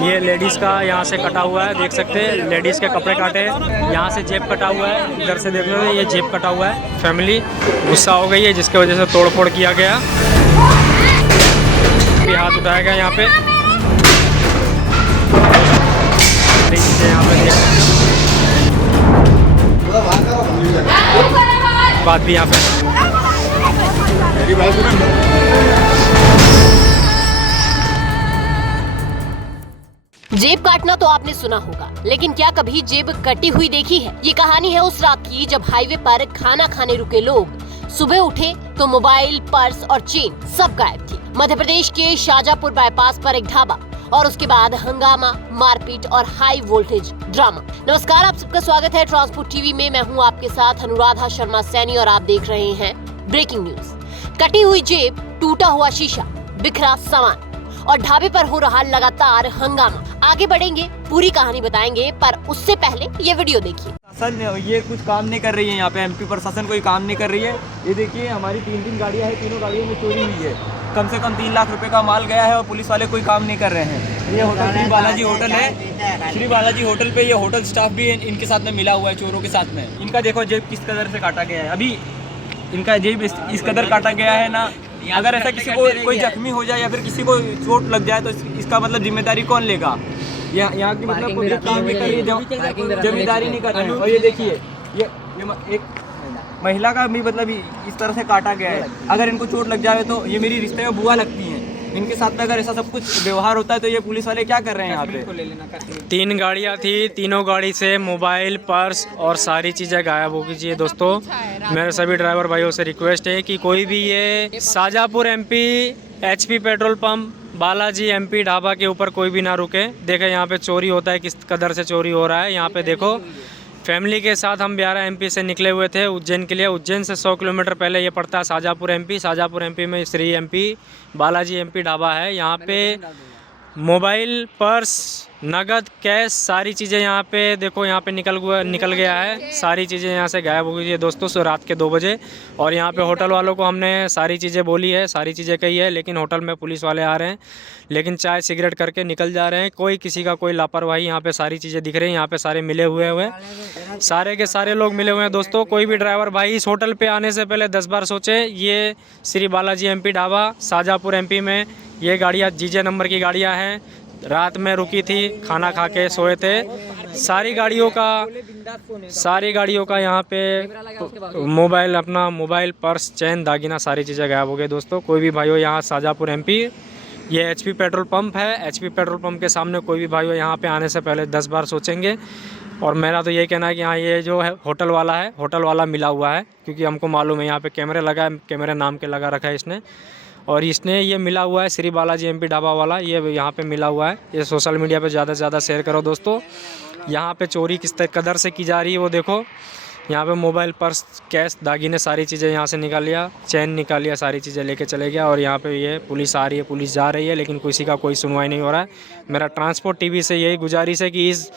ये लेडीज़ का यहाँ से कटा हुआ है, देख सकते हैं लेडीज़ के कपड़े काटे हैं। यहाँ से जेब कटा हुआ है, इधर से देख लो ये जेब कटा हुआ है। फैमिली गुस्सा हो गई है जिसकी वजह से तोड़फोड़ किया गया, हाथ उठाया गया यहाँ पे। यहाँ पे बात भी यहाँ पे जेब काटना तो आपने सुना होगा, लेकिन क्या कभी जेब कटी हुई देखी है? ये कहानी है उस रात की जब हाईवे पर खाना खाने रुके लोग सुबह उठे तो मोबाइल, पर्स और चेन सब गायब थी। मध्य प्रदेश के शाजापुर बाईपास पर एक ढाबा और उसके बाद हंगामा, मारपीट और हाई वोल्टेज ड्रामा। नमस्कार, आप सबका स्वागत है ट्रांसपोर्ट टीवी में। मैं हूं आपके साथ अनुराधा शर्मा सैनी और आप देख रहे हैं ब्रेकिंग न्यूज। कटी हुई जेब, टूटा हुआ शीशा, बिखरा सामान और ढाबे पर हो रहा लगातार हंगामा। आगे बढ़ेंगे, पूरी कहानी बताएंगे, पर उससे पहले ये वीडियो देखिए। प्रशासन ये कुछ काम नहीं कर रही है, यहाँ पे एमपी प्रशासन कोई काम नहीं कर रही है। ये देखिए हमारी तीन गाड़ियाँ हैं, तीनों गाड़ियों में चोरी हुई है। कम से कम 3 लाख रुपए का माल गया है और पुलिस वाले कोई काम नहीं कर रहे हैं। ये होटल श्री बालाजी होटल है। श्री बालाजी होटल पे ये होटल स्टाफ भी इनके साथ में मिला हुआ है, चोरों के साथ में। इनका देखो जेब किस कदर से काटा गया है। अभी इनका जेब इस कदर काटा गया है ना, अगर ऐसा किसी को कोई जख्मी हो जाए या फिर किसी को चोट लग जाए तो इसका मतलब जिम्मेदारी कौन लेगा? यहाँ की मतलब कोई काम नहीं कर रही है, जिम्मेदारी नहीं कर रहे हैं। और ये देखिए ये एक महिला का भी मतलब इस तरह से काटा गया है। अगर इनको चोट लग जाए तो ये मेरी रिश्ते में बुआ लगती हैं, इनके साथ में अगर ऐसा सब कुछ व्यवहार होता है तो ये पुलिस वाले क्या कर रहे हैं यहाँ पे? 3 गाड़ियाँ थी, तीनों गाड़ी से मोबाइल, पर्स और सारी चीज़ें गायब हो गई। दोस्तों, मेरे सभी ड्राइवर भाइयों से रिक्वेस्ट है कि कोई भी ये Shajapur MP HP petrol pump, Balaji MP dhaba के ऊपर कोई भी ना रुके। देखें यहाँ पे चोरी होता है, किस कदर से चोरी हो रहा है। यहाँ पे देखो, फैमिली के साथ हम 11 MP से निकले हुए थे उज्जैन के लिए। उज्जैन से 100 किलोमीटर पहले ये पड़ता है शाजापुर MP। शाजापुर MP में श्री MP बालाजी एमपी ढाबा है। यहाँ पे मोबाइल, पर्स, नगद, कैश, सारी चीज़ें यहाँ पे देखो, यहाँ पे निकल गया है। सारी चीज़ें यहाँ से गायब हो गई है दोस्तों, सो रात के 2 बजे। और यहाँ पे होटल वालों को हमने सारी चीज़ें बोली है, सारी चीज़ें कही है, लेकिन होटल में पुलिस वाले आ रहे हैं, लेकिन चाय सिगरेट करके निकल जा रहे हैं। कोई किसी का कोई लापरवाही, यहाँ पे सारी चीज़ें दिख रही हैं। यहाँ पे सारे मिले हुए सारे के सारे लोग मिले हुए हैं दोस्तों। कोई भी ड्राइवर भाई इस होटल पे आने से पहले 10 बार सोचे। ये श्री बालाजी एमपी ढाबा शाजापुर MP में ये गाड़ियाँ GJ नंबर की गाड़ियाँ हैं। रात में रुकी थी, खाना खा के सोए थे। सारी गाड़ियों का यहाँ पे मोबाइल, पर्स, चैन, दागिना, सारी चीज़ें गायब हो गई दोस्तों। कोई भी भाइयों यहाँ शाजापुर MP, ये HP पेट्रोल पंप है। HP पेट्रोल पंप के सामने कोई भी भाइयों यहाँ पे आने से पहले 10 बार सोचेंगे। और मेरा तो ये कहना है कि हाँ, ये जो है होटल वाला मिला हुआ है, क्योंकि हमको मालूम है यहाँ पे कैमरे लगा है, कैमरे नाम के लगा रखा है इसने। और इसने ये मिला हुआ है श्री बालाजी एमपी ढाबा वाला, ये यहाँ पे मिला हुआ है। ये सोशल मीडिया पे ज़्यादा से ज़्यादा शेयर करो दोस्तों। यहाँ पे चोरी किस कदर से की जा रही है वो देखो। यहाँ पे मोबाइल, पर्स, कैश, दागिने, सारी चीज़ें यहाँ से निकाल लिया, चैन निकाल लिया, सारी चीज़ें लेके चले गया। और यहाँ पे ये पुलिस आ रही है, पुलिस जा रही है, लेकिन किसी का कोई सुनवाई नहीं हो रहा है। मेरा ट्रांसपोर्ट टीवी से यही गुजारिश है कि इस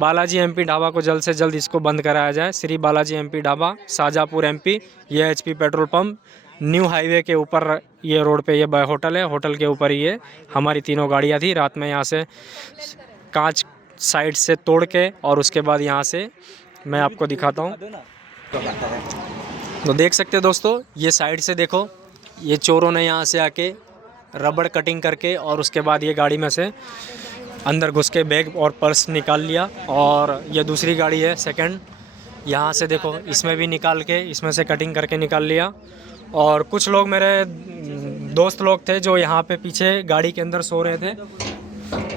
बालाजी एमपी ढाबा को जल्द से जल्द इसको बंद कराया जाए। श्री बालाजी एमपी ढाबा, शाजापुर MP, ये HP petrol pump, new highway के ऊपर ये रोड पे ये होटल है। होटल के ऊपर ये हमारी तीनों गाड़ियाँ थी। रात में यहाँ से कांच साइड से तोड़ के और उसके बाद यहाँ से मैं आपको दिखाता हूँ, तो देख सकते हैं दोस्तों। ये साइड से देखो, ये चोरों ने यहाँ से आके रबड़ कटिंग करके और उसके बाद ये गाड़ी में से अंदर घुस के बैग और पर्स निकाल लिया। और ये दूसरी गाड़ी है सेकंड, यहाँ से देखो, इसमें भी निकाल के, इसमें से कटिंग करके निकाल लिया। और कुछ लोग मेरे दोस्त लोग थे जो यहाँ पे पीछे गाड़ी के अंदर सो रहे थे,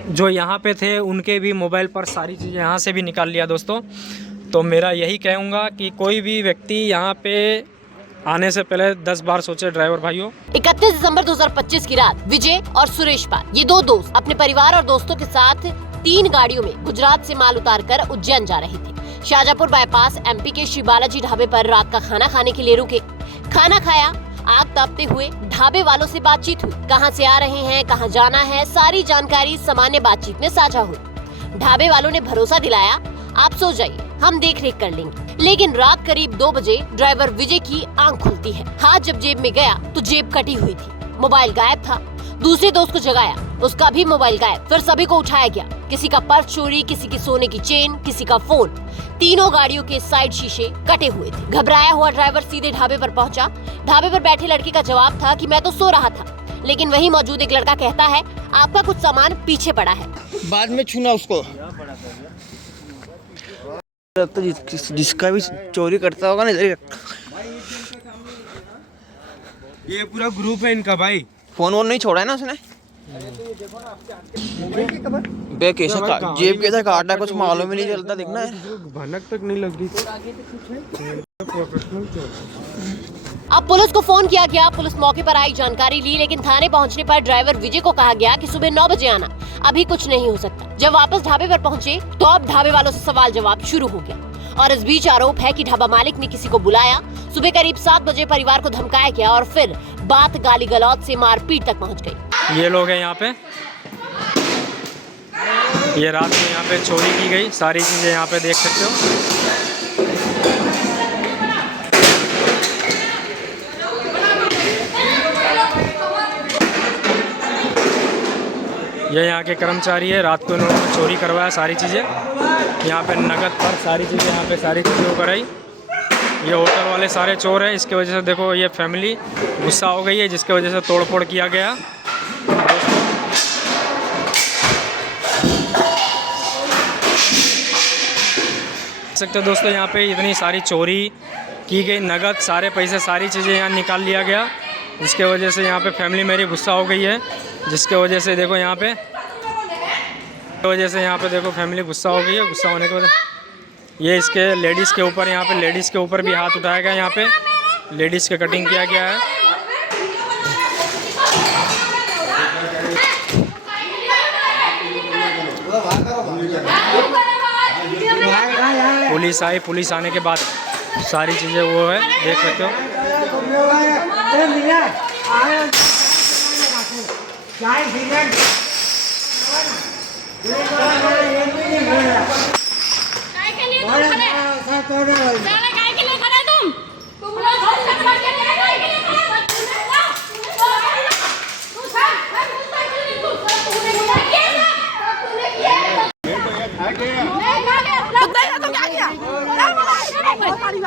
जो यहाँ पे थे, उनके भी मोबाइल पर सारी चीज़ें यहाँ से भी निकाल लिया दोस्तों। तो मेरा यही कहूँगा कि कोई भी व्यक्ति यहाँ पे आने से पहले 10 बार सोचे ड्राइवर भाइयों। 31 दिसंबर 2025 की रात विजय और सुरेश पाल, ये 2 दोस्त अपने परिवार और दोस्तों के साथ 3 गाड़ियों में गुजरात से माल उतारकर उज्जैन जा रहे थे। शाजापुर बाईपास MP के श्री बालाजी ढाबे पर रात का खाना खाने के लिए रुके। खाना खाया, आग तापते हुए ढाबे वालों से बातचीत हुई। कहां से आ रहे हैं, कहां जाना है, सारी जानकारी सामान्य बातचीत में साझा हुई। ढाबे वालों ने भरोसा दिलाया, आप सो जाइए, हम देख रेख कर लेंगे। लेकिन रात करीब 2 बजे ड्राइवर विजय की आंख खुलती है। हाथ जब जेब में गया तो जेब कटी हुई थी, मोबाइल गायब था, दूसरे दोस्त को जगाया, उसका भी मोबाइल गायब। फिर सभी को उठाया गया, किसी का पर्स चोरी, किसी की सोने की चेन, किसी का फोन। तीनों गाड़ियों के साइड शीशे कटे हुए थे। घबराया हुआ ड्राइवर सीधे ढाबे पर पहुंचा। ढाबे पर बैठे लड़के का जवाब था कि मैं तो सो रहा था, लेकिन वहीं मौजूद एक लड़का कहता है आपका कुछ सामान पीछे पड़ा है। बाद में छूना उसको। तो जिसका भी चोरी करता होगा ना, ये पूरा ग्रुप है इनका भाई। फोन वोन नहीं छोड़ा है ना उसने। बे कैसा जेब कैसा काटा, कुछ मालूम ही नहीं चलता। देखना है, भनक तक नहीं लग रही। अब पुलिस को फोन किया गया। पुलिस मौके पर आई, जानकारी ली, लेकिन थाने पहुंचने पर ड्राइवर विजय को कहा गया कि सुबह 9 बजे आना, अभी कुछ नहीं हो सकता। जब वापस ढाबे पर पहुंचे तो अब ढाबे वालों से सवाल जवाब शुरू हो गया। और इस बीच आरोप है कि ढाबा मालिक ने किसी को बुलाया। सुबह करीब 7 बजे परिवार को धमकाया गया और फिर बात गाली गलौज से मारपीट तक पहुंच गई। ये लोग हैं यहाँ पे, ये रात में यहाँ पे चोरी की गई सारी चीज़ें यहाँ पे देख सकते हो। ये यहाँ के कर्मचारी है, रात को इन्होंने चोरी करवाया सारी चीज़ें। यहाँ पे नगद पर सारी चीज़ें, यहाँ पे सारी चीज़ें वो कराई। ये होटल वाले सारे चोर हैं, इसके वजह से देखो ये फैमिली गुस्सा हो गई है, जिसके वजह से तोड़फोड़ किया गया। सकते हो दोस्तों, यहाँ पे इतनी सारी चोरी की गई, नगद सारे पैसे सारी चीज़ें यहाँ निकाल लिया गया, जिसके वजह से यहाँ पे फैमिली मेरी गुस्सा हो गई है। जिसके वजह से देखो यहाँ पे देखो फैमिली गुस्सा हो गई है। गुस्सा होने की वजह ये इसके लेडीज़ के ऊपर, यहाँ पे लेडीज़ के ऊपर भी हाथ उठाया गया। यहाँ पे लेडीज़ के कटिंग किया गया है। पुलिस आई, पुलिस आने के बाद सारी चीज़ें वो है, देख सकते हो।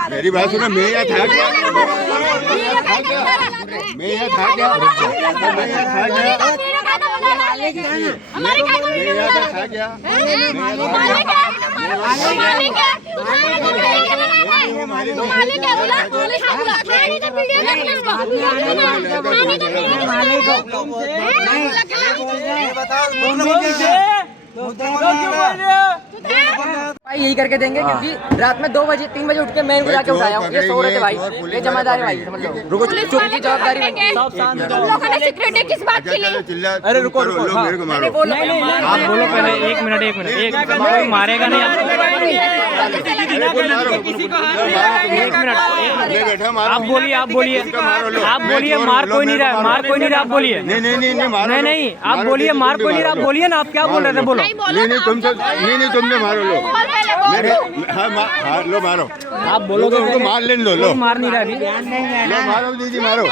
मेरी बात सुनो, मैं यहाँ था क्या? मैं यहाँ था क्या? भाई यही करके देंगे, क्योंकि रात में 2 बजे 3 बजे उठ के मैं इनको जाके उठाया हूँ। ये सो रहे थे भाई, ये जमादार है भाई, समझ लो। रुको, चुप की जवाबदारी सिक्योरिटी किस बात के लिए? अरे रुको, मेरे को मारो। आप बोलो पहले, एक मिनट, कोई मारेगा नहीं आप बोलिए, आप बोलिए, मार कोई नहीं रहा, आप बोलिए। नहीं, आप बोलिए, मार कोई नहीं रहा, आप बोलिए ना, आप क्या बोल रहे थे, बोलो। नहीं, तुमसे मारो, लो मेरे, हाँ, लो मारो। आप बोलोगे उनको मार लेने दो, लो मार नहीं रहा अभी। लो मारो दीदी, मार लो।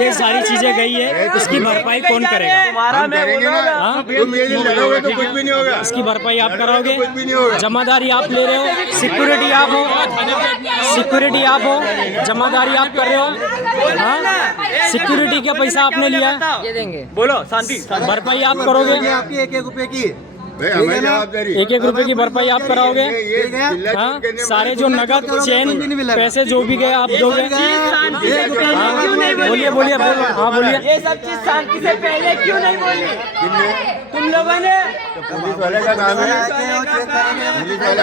ये सारी चीजें गई है, इसकी भरपाई कौन करेगा? हम करेंगे ना। तुम ये दिन लड़ोगे तो कुछ भी नहीं होगा। इसकी भरपाई आप कराओगे, कुछ भी नहीं होगा। जमादारी आप ले रहे हो, सिक्योरिटी आप हो, जमादारी आप कर रहे हो। हाँ, सिक्योरिटी का पैसा आपने लिया, ये देंगे। बोलो शांति। भरपाई आप करोगे। आपकी 1-1 रुपए की हमें जवाबदारी, 1-1 रुपए की भरपाई आप कराओगे। हाँ, सारे जो नगद चेन पैसे जो भी गए आप दोगे। बोलिए, बोलो। हाँ बोलिए। ये सब चीज शांति से पहले क्यों नहीं बोली तुम लोगों ने? पुलिस वाले का काम है। पुलिस वाले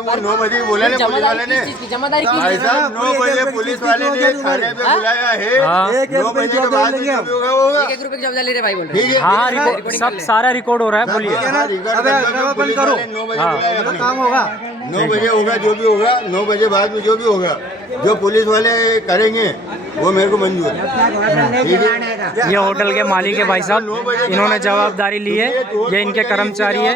वो 9 बजे बोला ना, पुलिस वाले ने। जमादारी भाई साहब 9 बजे पुलिस वाले ने थाने पे बुलाया है। 9 बजे के बाद जो होगा 1 रुपए की जवाबदारी ले रहे भाई, बोल रहे। ठीक है। हाँ, सब सारा रिकॉर्ड हो रहा है, बोलिए। बंद करो। 9 बजे काम होगा, 9 बजे होगा, जो भी होगा, 9 बजे बाद में जो भी होगा, जो पुलिस वाले करेंगे वो मेरे को मंजूर है। ठीक है? ये होटल के मालिक है भाई साहब, इन्होंने जवाबदारी ली है, ये इनके कर्मचारी है,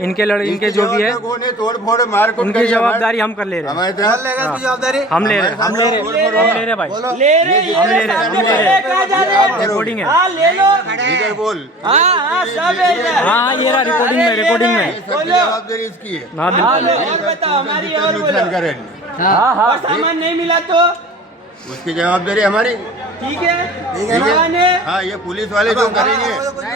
इनके जो भी है तोड़ फोड़ मार कुट उनकी जवाबदारी हम कर ले रहे हैं, हमारे तरफ हम ले रहे हैं भाई, हम ले रहे हैं, रिकॉर्डिंग है। इधर बोल। हाँ ये रहा रिकॉर्डिंग में सबकी जवाबदारी इसकी है। हाँ बिल्कुल। नुकसान करें और सामान नहीं मिला तो उसकी जवाबदारी हमारी। ठीक है, ठीक है? हाँ, ये पुलिस वाले जो करेंगे,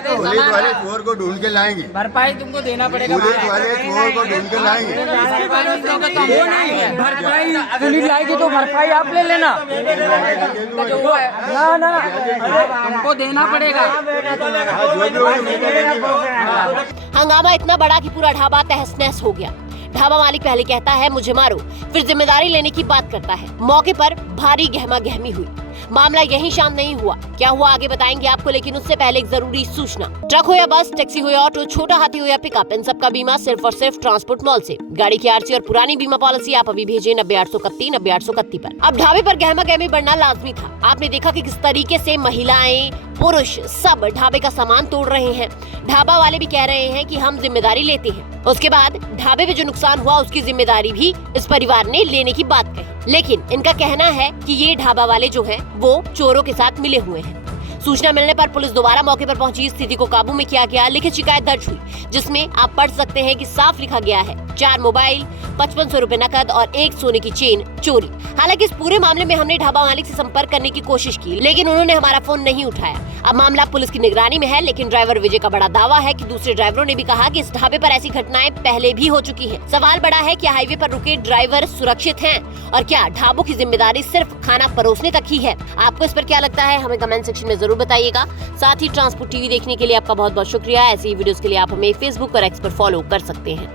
पुलिस वाले चोर को ढूंढ के लाएंगे, भरपाई तुमको देना पड़ेगा। पुलिस वाले चोर को ढूंढ के लाएंगे। भरपाई अगर नहीं लाएगी तो भरपाई आप ले लेना। ना तुमको देना पड़ेगा। हंगामा इतना बड़ा कि पूरा ढाबा तहस नहस हो गया। ढाबा मालिक पहले कहता है मुझे मारो, फिर जिम्मेदारी लेने की बात करता है। मौके पर भारी गहमा गहमी हुई। मामला यहीं शांत नहीं हुआ, क्या हुआ आगे बताएंगे आपको, लेकिन उससे पहले एक जरूरी सूचना। ट्रक हो या बस, टैक्सी हो या ऑटो, छोटा हाथी हो या पिकअप, इन सबका बीमा सिर्फ और सिर्फ ट्रांसपोर्ट मॉल से। गाड़ी की आरसी और पुरानी बीमा पॉलिसी आप अभी भेजें 90-831 पर। अब ढाबे पर गहमा गहमी बढ़ना लाजमी था। आपने देखा कि किस तरीके से महिलाएं, पुरुष सब ढाबे का सामान तोड़ रहे हैं। ढाबा वाले भी कह रहे हैं कि हम जिम्मेदारी लेते हैं। उसके बाद ढाबे में जो नुकसान हुआ उसकी जिम्मेदारी भी इस परिवार ने लेने की बात कही, लेकिन इनका कहना है कि ये ढाबा वाले जो हैं वो चोरों के साथ मिले हुए हैं। सूचना मिलने पर पुलिस दोबारा मौके पर पहुंची, स्थिति को काबू में किया गया। लिखित शिकायत दर्ज हुई जिसमें आप पढ़ सकते हैं कि साफ लिखा गया है 4 मोबाइल, 5500 रुपए नकद और 1 सोने की चेन चोरी। हालांकि इस पूरे मामले में हमने ढाबा मालिक से संपर्क करने की कोशिश की, लेकिन उन्होंने हमारा फोन नहीं उठाया। अब मामला पुलिस की निगरानी में है, लेकिन ड्राइवर विजय का बड़ा दावा है कि दूसरे ड्राइवरों ने भी कहा कि इस ढाबे पर ऐसी घटनाएं पहले भी हो चुकी हैं। सवाल बड़ा है, क्या हाईवे पर रुके ड्राइवर सुरक्षित हैं और क्या ढाबों की जिम्मेदारी सिर्फ खाना परोसने तक ही है? आपको इस पर क्या लगता है, हमें कमेंट सेक्शन में जरूर बताइएगा। साथ ही ट्रांसपोर्ट टीवी देखने के लिए आपका बहुत बहुत शुक्रिया। ऐसी वीडियोस के लिए आप हमें फेसबुक और एक्स पर फॉलो कर सकते हैं।